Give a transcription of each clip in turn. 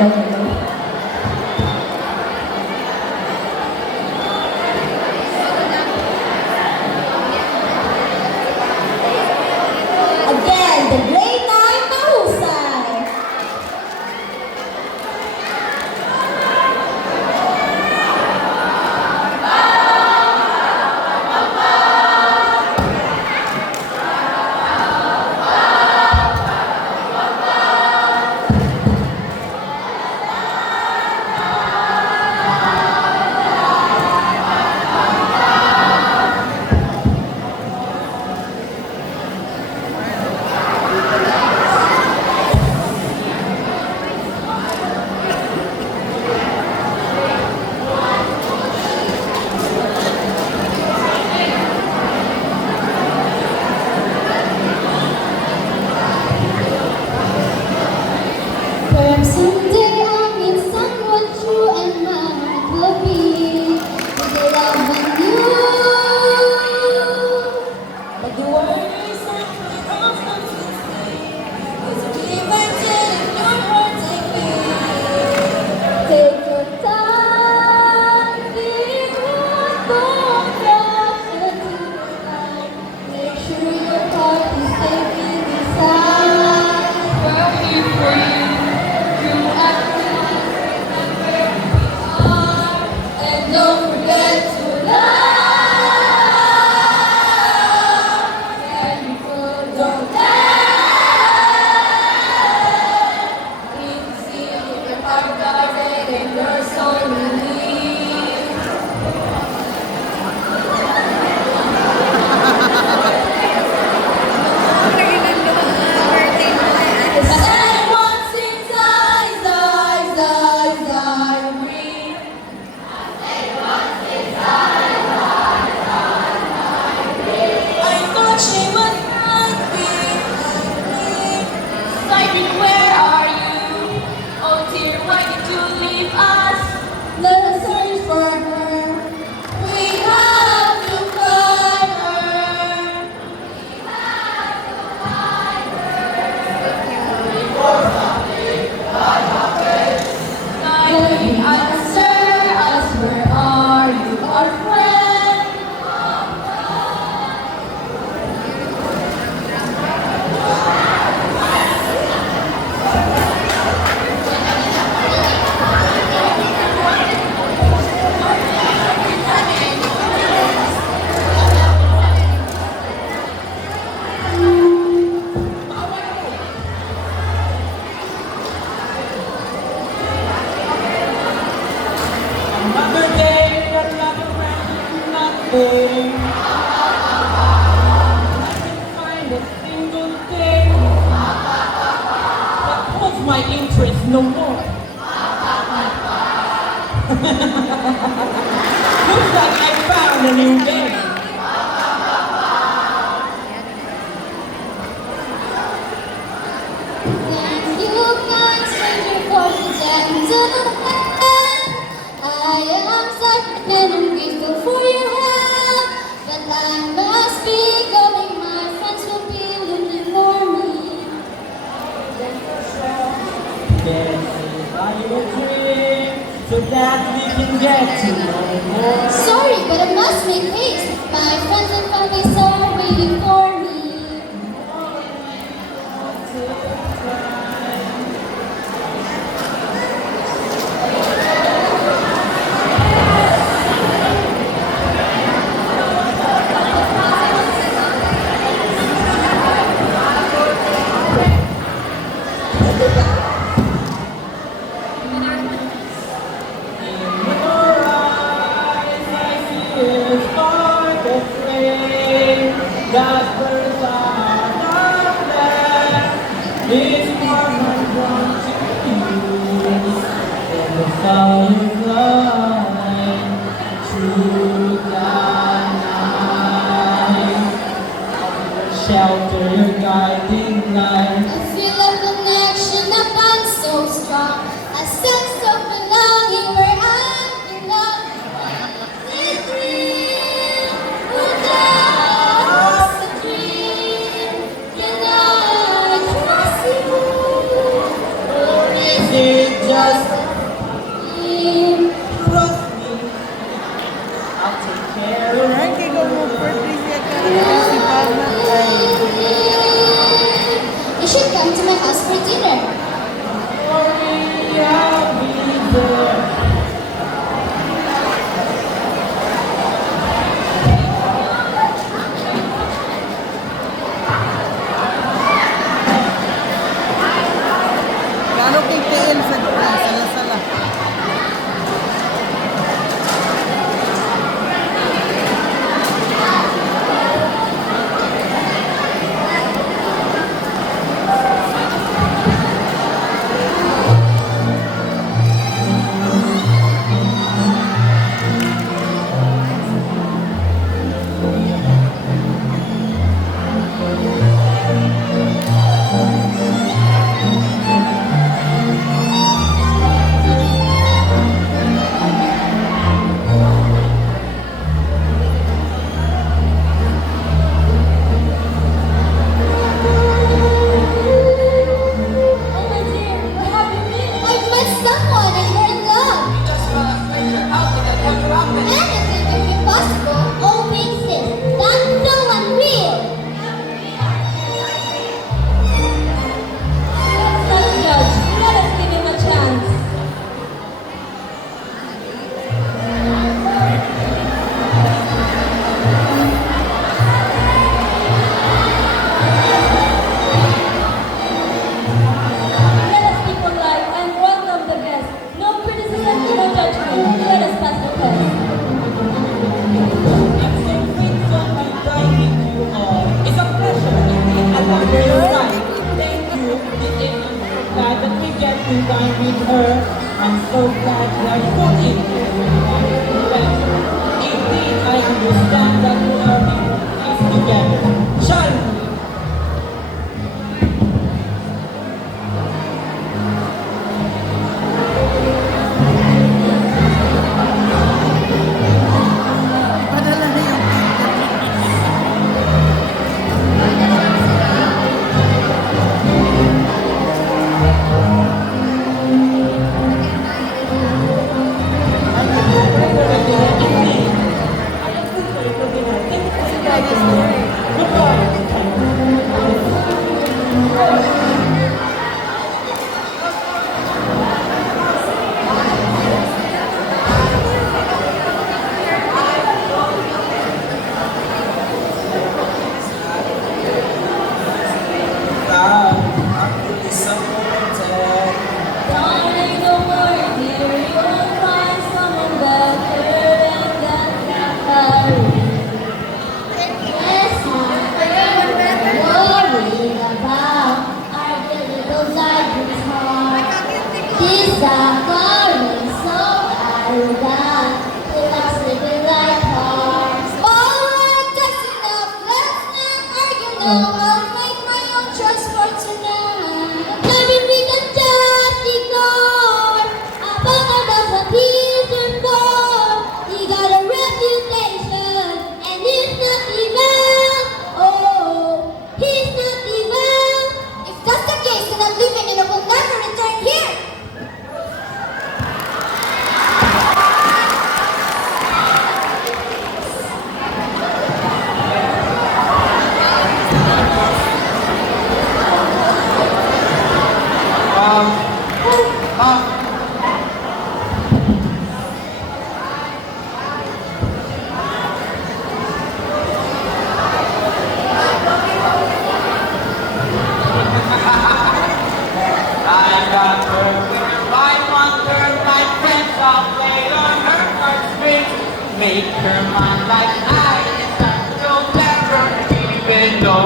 Again, the grade 9 mahusay. Perhaps someday I'll meet someone true and my heart will beat with the love in you. But the worries and the problems with me is prevented in your heart take me. Take your time, think what more passion to life. Make sure your heart is taking inside. Well, be free. And don't forget to love. And don't let it see your heart guarded and your soul relieved. If anyone sings I breathe. I thought she would not be Simon, where are you? Oh dear, why did you leave us? Let us search for her. We have to find her. Simon, Answer us, where are you, our friend? Another day, another random nothing. I can find a single thing that holds my interest no more. Looks like I found a new game. Thank you, kind stranger, for the gentleman. I am sad and I'm grateful for your help, but I must be going. My friends will be looking for me. Yes, I will dream so that we can get to know more. Sorry, but I must make haste. My friends and family are waiting for me. That birds are not there. This one I want to use. And the sun is flying through the night. Shelter your guiding light. I feel a connection, a bond so strong, a sense of belonging where I belong. This dream, who does the dream? Can I trust you? Or is it just to my house for dinner. Sorry, I'll be there. Gano kay PL sa sala-sala. Oh my dear, where have you been? I've met someone and we're in love. Just for a stranger, how could that ever happen? Anything can be possible. All makes sense. That's so unreal. Let's not judge. Let us give him a chance. Let us be polite and welcome the guests. No criticism, no judgment. Let us pass the test. It's a pleasure indeed and I'm very excited. Thank you. It is glad that we get to dine with her. I'm so glad that you put it Indeed, I understand that we are in this together. Shall we? Padala na yung I'm disappointed. Darling, don't worry, dear, you'll find someone better than that Zachary. Yes, I'm worried about our little Zachari's heart. This Zachary is so arrogant, he loves living like ours. Alright, that's enough, let's not argue now. I'll make my own choice for tonight. Maybe we can just ignore about what he's been for. He got a reputation, and he's not evil. Oh, he's not evil. If that's the case, then I'm leaving and I will never return here. I got her by wonder like friends all play on her heartstrings. Make her mine like ice. You'll never even know.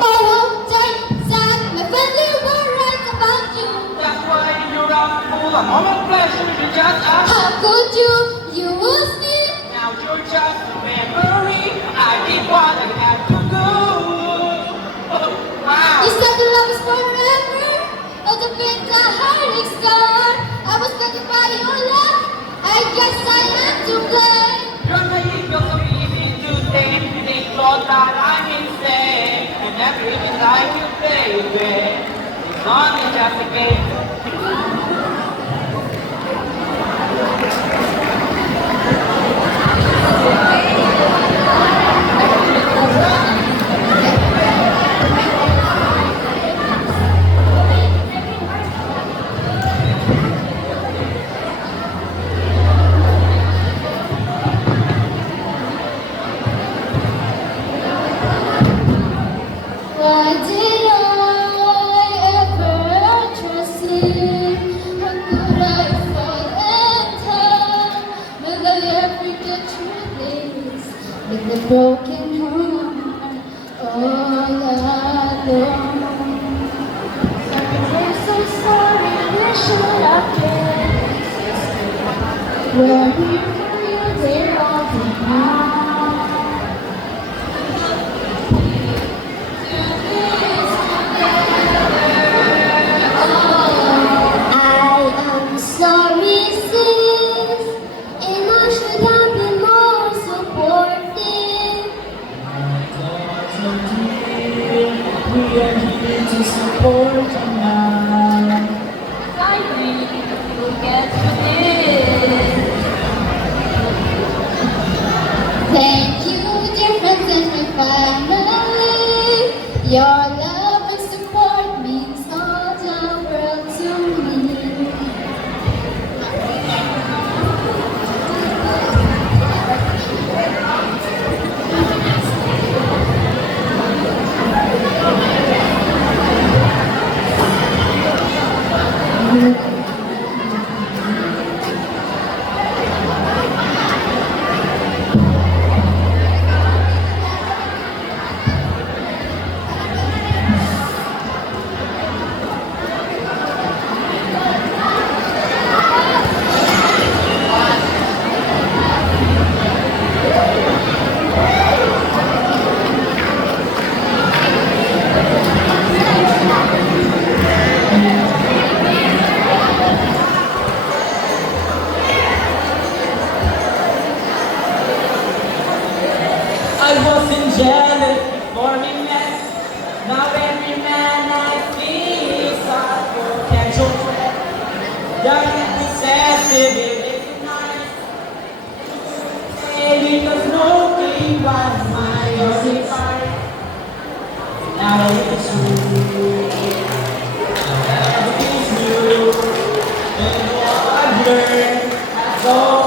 I hope that sad my family will write about you. That's why you're out full of moment pleasure to just ask. How could you? You will see. Now you're just a memory. I did what I had to do. Oh, wow. You said the love is forever. Oh, the pain's a hurting scar. I was going to buy your love. I guess I am to blame. You're naive, you're so easy to think. They thought that I'm insane. And everything I will play with. It's only just a game. We're here for you, dear all tonight. I am sorry, sis, and I should have been more supportive. We are here to support you now. I really will get through this. Thank you, dear friends and my family. Your love and support means all the world to me. I wasn't jealous before we met. Now every man I see is a potential threat. Young and possessive, it is nice. Say because nobody was my only part. Now it's true. Everything's new. And what I've learned has all